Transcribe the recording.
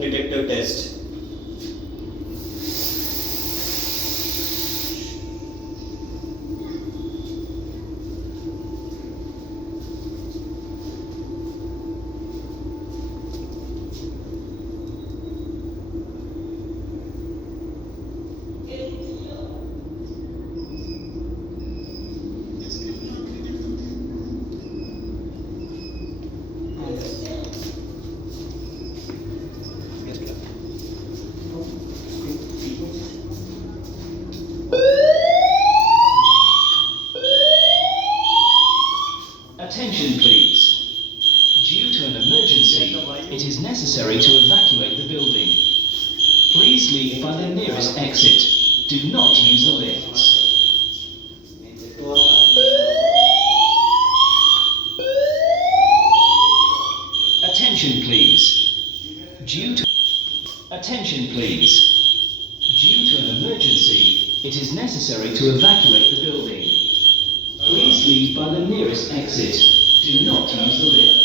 smoke detector test. Attention please. Due to an emergency, it is necessary to evacuate the building. Please leave by the nearest exit. Do not use the lifts. Attention please. Attention please. Due to an emergency, it is necessary to evacuate the building. Please leave by the nearest exit. Do not use the lift.